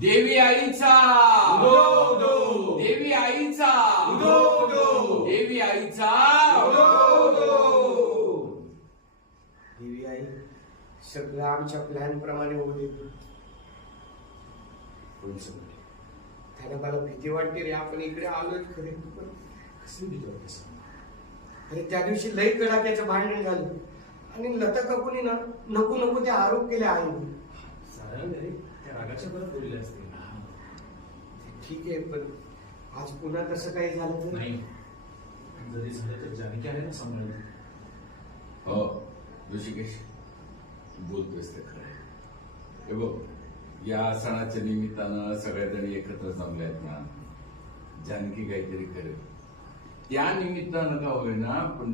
देवी आईचा उदो उदो, देवी आईचा उदो उदो, देवी आईचा उदो उदो. देवी आई सगळं आमच्या प्लॅन प्रमाणे होऊ दे. त्याला मला भीती वाटते रे. आपण इकडे आलोय खरे, पण कसली भीती वाटते सांग? अरे त्या दिवशी लई कडाक्याचं भांडण झालं आणि लता काकूनी ना नको नको ते आरोप केले आईने. साऱ्या घरी त्या रागाच्या परत बोलले असते. ठीक आहे, पण आज पुन्हा तसं काही झालं तर नाही, जरी झालं तर जानकी आहे ना सांभाळली. हो ऋषिकेश, बोलतोयस ते खरं. हे बघ, या सणाच्या निमित्तानं सगळ्याजणी एकत्र जमले आहेत ना. जानकी काहीतरी करेल, त्या निमित्तानं का होईना पण